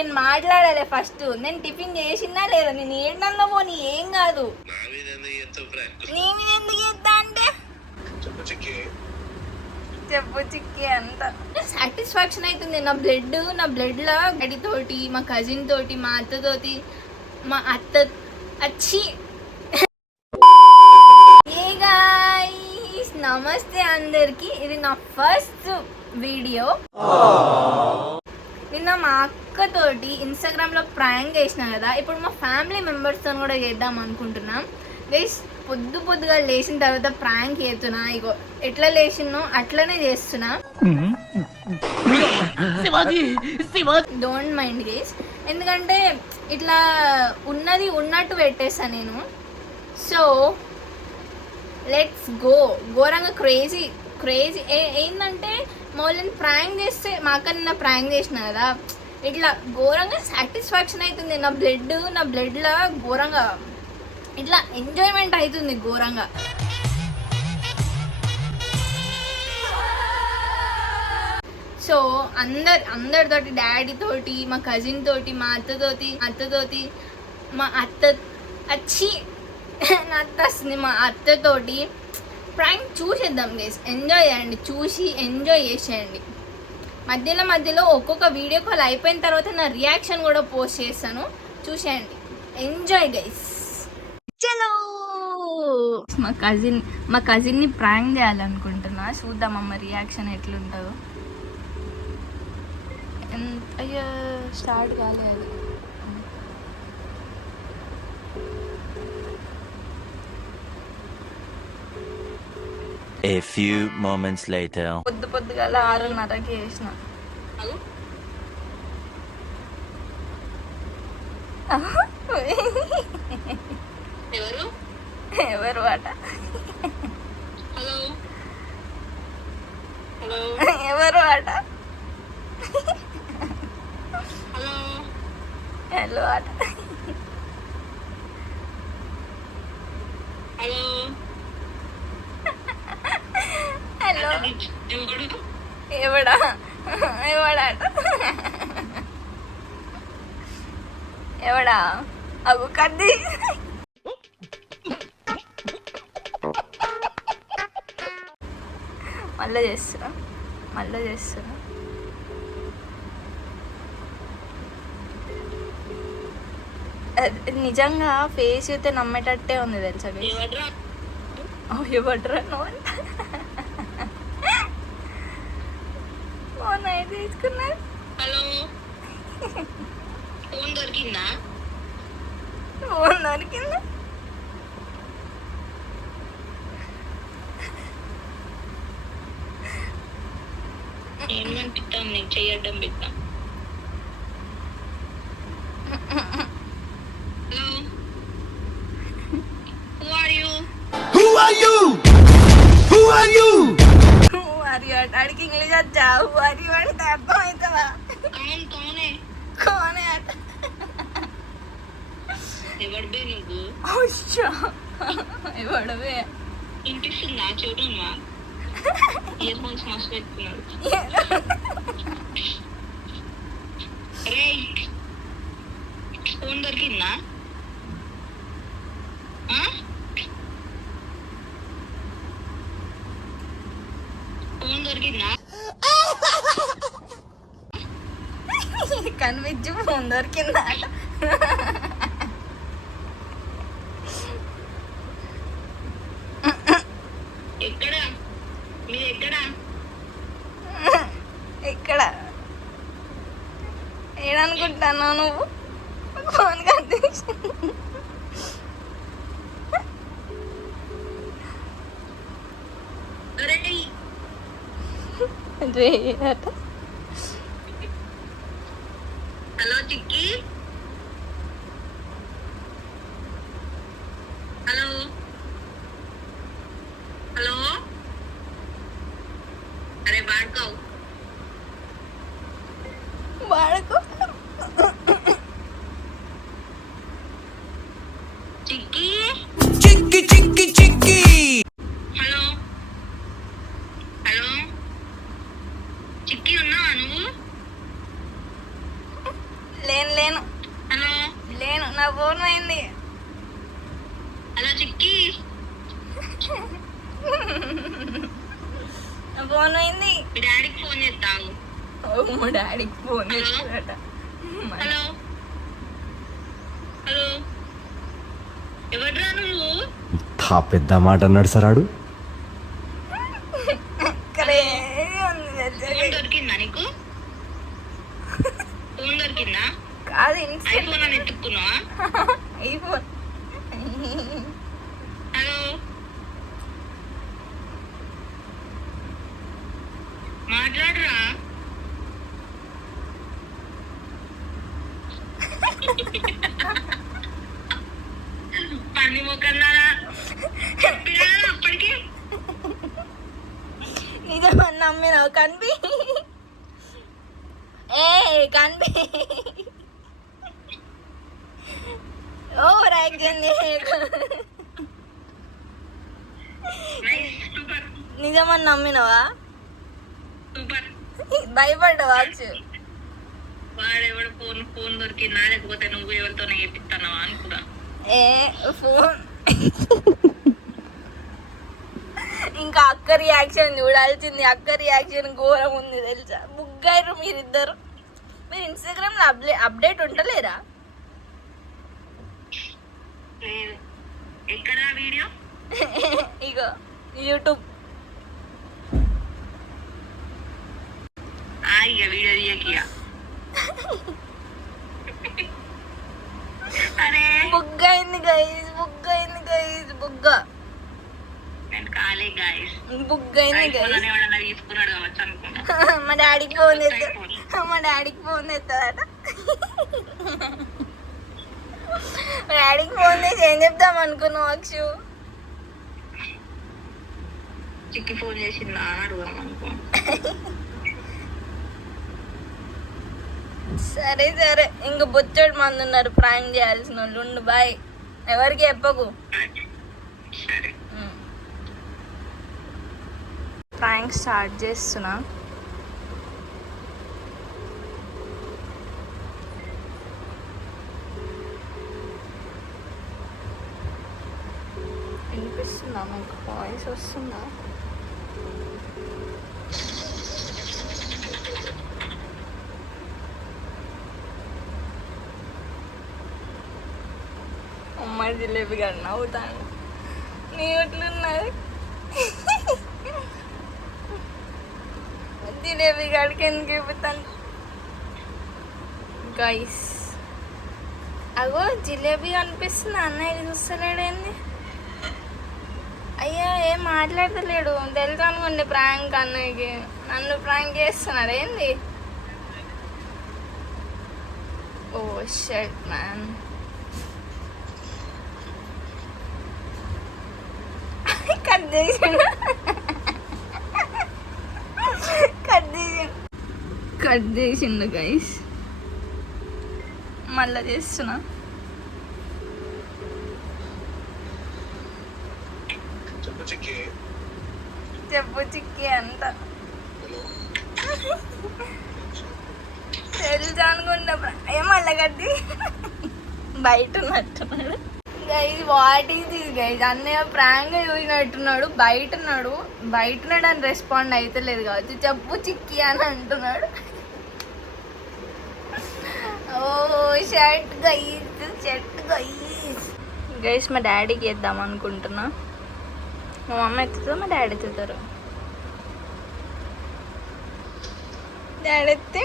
నేను మాట్లాడాలి ఫస్ట్. నేను టిఫిన్ చేసినా లేదా, నేను ఏడన్నా పోనీ ఏం కాదు. నీ మీద ఎందుకు చేస్తా అంటే చెప్పు చిక్కి అంత సాటిస్ఫాక్షన్ అవుతుంది. నా బ్లడ్లో డాడీ తోటి, మా కజిన్ తోటి, మా అత్తతోటి, మా అత్త వచ్చి ఏ గాయ్స్ నమస్తే అందరికి. ఇది నా ఫస్ట్ వీడియో. నిన్న మా అక్కతోటి ఇన్స్టాగ్రామ్లో ప్రాంక్ చేసిన కదా, ఇప్పుడు మా ఫ్యామిలీ మెంబర్స్తో కూడా చేద్దాం అనుకుంటున్నాం గైస్. పొద్దుగా లేచిన తర్వాత ప్రాంక్ చేస్తున్నా. ఇగో ఎట్లా లేచినో అట్లనే చేస్తున్నా. డోంట్ మైండ్ గైస్, ఎందుకంటే ఇట్లా ఉన్నది ఉన్నట్టు పెట్టేస్తా నేను. So let's go. ఘోరంగా క్రేజీ ఏంటంటే మౌలిని ప్రాంక్ చేస్తే, మా అక్క నిన్న ప్రాంక్ చేసిన కదా, ఇట్లా ఘోరంగా సాటిస్ఫాక్షన్ అవుతుంది. నా బ్లడ్లో ఘోరంగా ఇట్లా ఎంజాయ్మెంట్ అవుతుంది ఘోరంగా. సో అందరితోటి, డాడీ తోటి, మా కజిన్ తోటి, మా అత్తతోటి, మా అత్త వచ్చి నా అత్త వస్తుంది, మా అత్తతోటి ప్రాంక్ చూసేద్దాం గైస్. ఎంజాయ్ చేయండి, చూసి ఎంజాయ్ చేసేయండి. మధ్యలో ఒక్కొక్క వీడియో కాల్ అయిపోయిన తర్వాత నా రియాక్షన్ కూడా పోస్ట్ చేస్తాను, చూసేయండి. Enjoy guys. చలో మా కజిన్ని ప్రాంక్ చేయాలనుకుంటున్నా. చూద్దాం అమ్మ రియాక్షన్ ఎట్లుంటుందో. అయ్యో స్టార్ట్ కాలేదు. A few moments later. పొద్దుగాల 6:30కి వేసిన. ఎవరు అట? ఎవరు అట? హలో అట. హలో ఎవడా అగు కద్ది. మళ్ళీ చేస్తున్నా. నిజంగా ఫేస్ అయితే నమ్మేటట్టే ఉంది తెలుసా. ఎవడ్రా నువ్వు అంట ఫోన్ అయితే తీసుకున్నారు. హలో ఫోన్ దొరికిందా? ఫోన్ దొరికిందా? ఏం పంపిస్తాం నీకు? చెయ్యడ్డం పెట్టాం. అడిగి ఇంగ్లీష్ వచ్చా? అంటే అర్థం అవుతావా? కోనే అట. ఎవడే నువ్వు? ఎవడవే? ఇంటిస్తుందా? చూడమ్మా, ఇయర్ ఫోన్స్ మస్తు పెట్టుకున్నాడు. రే ఫోన్ దొరికిందా? ఫోన్ దొరికిందా? కనిపించి ఫోన్ దొరికిందా? ఎక్కడా మీరు? ఎక్కడ ఏడనుకుంటున్నావు నువ్వు? ఫోన్ కనిపించి అట. హలో చిక్కి. హలో అరే వాడుకో చిక్కి. హలో చిక్కి ఉన్నావా నువ్వు? లేను లేను హలో లేను, నా ఫోన్ పోయింది. హలో చిక్కి. నా ఫోన్ పోయింది. మీ డాడీకి ఫోన్ చేస్తావు. మా డాడీకి ఫోన్ చేస్తాడట. హలో హలో ఎవడ్రా నువ్వు? పెద్ద మాట అన్నాడు సార్ ఆడు. ఫోన్ దొరికిందా నీకు? ఫోన్ దొరికిందా? కాదు, ఐఫోన్ అని ఎత్తుక్కున్నావా? ఐఫోన్. హలో మాట్లాడరా. పని మొక్కన్నారా చెప్పినా అప్పటికి. నిజమని నమ్మినావు కనిపి. ఏ కనిపి ఓవర్ యాక్షన్ చేయకు. సూపర్ నిజమని నమ్మినావా? సూపర్. భయపడ్డావా? వాడెవడు ఫోన్ దొరికిందా లేకపోతే నువ్వు ఎవరితోనే చెప్పిస్తున్నావా అనుకున్నా. ఏ ఫోన్ ఇంకా అక్క రియాక్షన్ చూడాల్సింది. అక్క రియాక్షన్ ఘోరం ఉంది తెలుసా. బుగ్గారు మీరిద్దరు. మీరు ఇన్స్టాగ్రామ్లో అప్డేట్ ఉంటలేరా? లేదు. ఎక్కడ వీడియో? ఇగో యూట్యూబ్. ఇక వీడియో తీయకియా. అరే బుగ్గ అయింది గైస్, బుగ్గ అయింది గైస్, బుగ్గ నేను కాలే గాయస్. బుగ్గ అయింది గైస్. ఎవడన్నా తీసుకున్నాడు కావచ్చు అనుకుంటా. మా డాడీకి ఫోన్ తెస్తా, మా డాడీకి ఫోన్ తెస్తాడట. మా డాడీకి ఫోన్ చేసి ఏం చెప్తాం అనుకున్నావు అక్షు? చిక్కి ఫోన్ చేసిందా అని అడుగుదాం అనుకో. సరే సరే, ఇంక బొచ్చడు మంది ఉన్నారు ప్రాంక్ చేయాల్సిన వాళ్ళు. ఉండు బాయ్, ఎవరికి చెప్పకు. సరే ప్రాంక్ స్టార్ట్ చేస్తున్నా. వినిపిస్తుందా మీకు? వాయిస్ వస్తుందా? అమ్మాయి జిలేబీ గారు నవ్వుతాను. నీట్లున్నది జిలేబీ గాడికి ఎందుకు ఇవ్వుతాను గైస్. అగో జిలేబీ కనిపిస్తుంది. అన్నయ్య చూస్తలేడేంది? అయ్యా ఏం మాట్లాడతలేడు తెలుసు అనుకోండి. ప్రాంక్ అన్నయ్యకి. నన్ను ప్రాంక్ చేస్తున్నాడు ఏంది? ఓ షట్ మ్యాన్. కట్ చేసిండు, కట్ చేసిండు గైస్. మళ్ళా చేస్తున్నా. చెప్పు చిక్కి అంట తెలుసు అనుకుంటా. ఏం మళ్ళా కట్టి బయట ఉన్నట్టున్నాడు guys. What is this guys? అన్నయ్య ప్రాంక్ చూసినట్టున్నాడు. బయట ఉన్నాడు అని రెస్పాండ్ అవుతలేదు కావచ్చు. చెప్పు చిక్కి అని అంటున్నాడు. ఓ షర్ట్ గైస్. గైస్ మా డాడీకి వేద్దాం అనుకుంటున్నా. మా మమ్మ ఎత్తుతుందో మా డాడీ ఎత్తుతారు. డాడీ ఎత్తి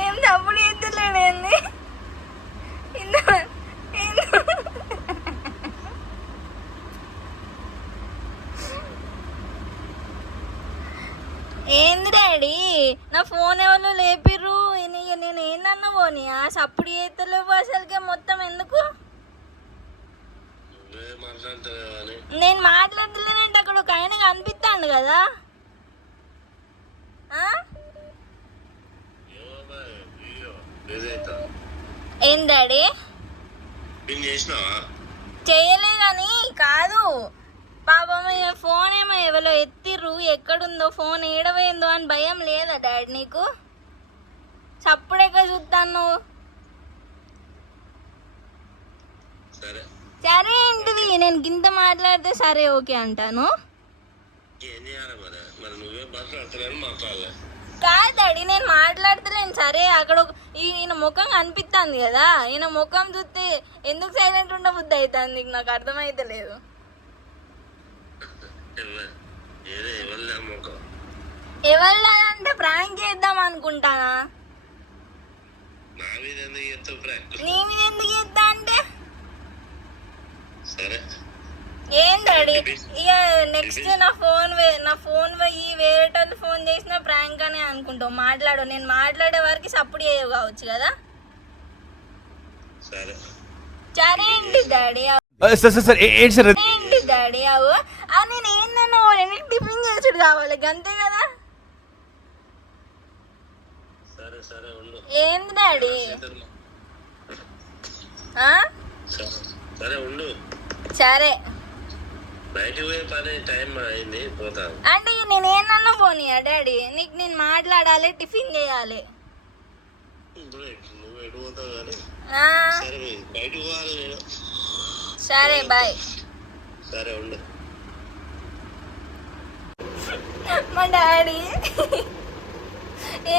ఏం తప్పుడు ఎత్తులేడండి. ఏంది డాడీ? నా ఫోన్ ఎవరు లేపిర్రు? నేను ఏందన్నా పోనీ సప్పుడు చేస్తలేవు అసలుకే మొత్తం. ఎందుకు నువ్వే నేను మాట్లాడలేనంటే అక్కడ ఒక ఆయన కనిపిస్తాడు కదా. ఆ? ఏం డాడీ చేయలే కానీ కాదు పాపం ఫోన్ ఏమో ఎవరో ఎత్తిర్రు, ఎక్కడుందో ఫోన్ ఏడవేందో అని భయం లేదా డాడీ నీకు? చప్పుడెక్క చూస్తాను. సరే ఏంటిది నేను గింత మాట్లాడితే సరే ఓకే అంటాను. కాదు డాడీ నేను మాట్లాడతలేను. సరే అక్కడ ఈయన ముఖం కనిపిస్తుంది కదా, ఈయన ముఖం చూస్తే ఎందుకు సైలెంట్ ఉండబుద్ధి అవుతుంది నీకు? నాకు అర్థమైతే లేదు. ఎవరిలాగంటే ప్రాంక్ చేద్దాం అనుకుంటానా? నీ మీద ఎందుకు చేద్దా అంటే ఏం డాడీ ఇక నెక్స్ట్ నా ఫోన్ పోయి వేరే ఫోన్ చేసిన ప్రాంక్ అని అనుకుంటావు. మాట్లాడు, నేను మాట్లాడే వరకు సపోర్ట్ చేయవు కావచ్చు కదా. సరే ఏంటి డాడీ ఏంటి డాడీ అవు నేను ఏందన్నా నీకు టిఫిన్ చేసుడు కావాలి అంతే కదా. ఏంది డాడీ? సరే అంటే నేను ఏమన్నా పోనీయా డాడీ? నీకు నేను మాట్లాడాలి, టిఫిన్ చేయాలి. సరే బాయ్. మా డాడీ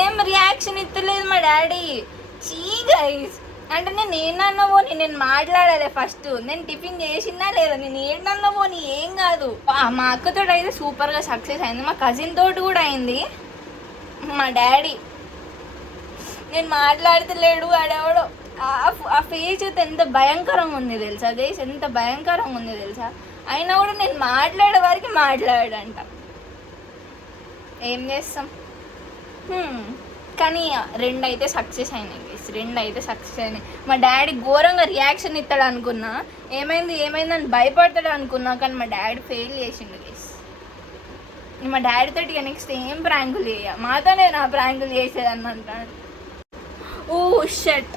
ఏం రియాక్షన్ ఇస్తలేదు మా డాడీ. చీ గైస్ అంటే నేను ఏమన్నా పోనీ, నేను మాట్లాడాలి ఫస్ట్. నేను టిఫిన్ చేసినా లేదా, నేను ఏమన్నా పోనీ ఏం కాదు. మా అక్కతో అయితే సూపర్గా సక్సెస్ అయింది, మా కజిన్ తోటి కూడా అయింది. మా డాడీ నేను మాట్లాడతలేడు వాడెవడో ఆ ఫేస్ అయితే ఎంత భయంకరంగా ఉంది తెలుసా గైస్, ఎంత భయంకరంగా ఉంది తెలుసా. అయినా కూడా నేను మాట్లాడే వారికి మాట్లాడాడంట. ఏం చేస్తాం. కానీ రెండు అయితే సక్సెస్ అయినాయి గైస్, రెండు అయితే సక్సెస్ అయినాయి. మా డాడీ ఘోరంగా రియాక్షన్ ఇస్తాడు అనుకున్నా, ఏమైందని భయపడతాడు అనుకున్నా, కానీ మా డాడీ ఫెయిల్ చేసిండు గైస్. మా డాడీతో ఇక నెక్స్ట్ ఏం ప్రాంకులు చేయ, మాతోనే నా ప్రాంకులు చేసేదని అంటాడు. ఓ షట్.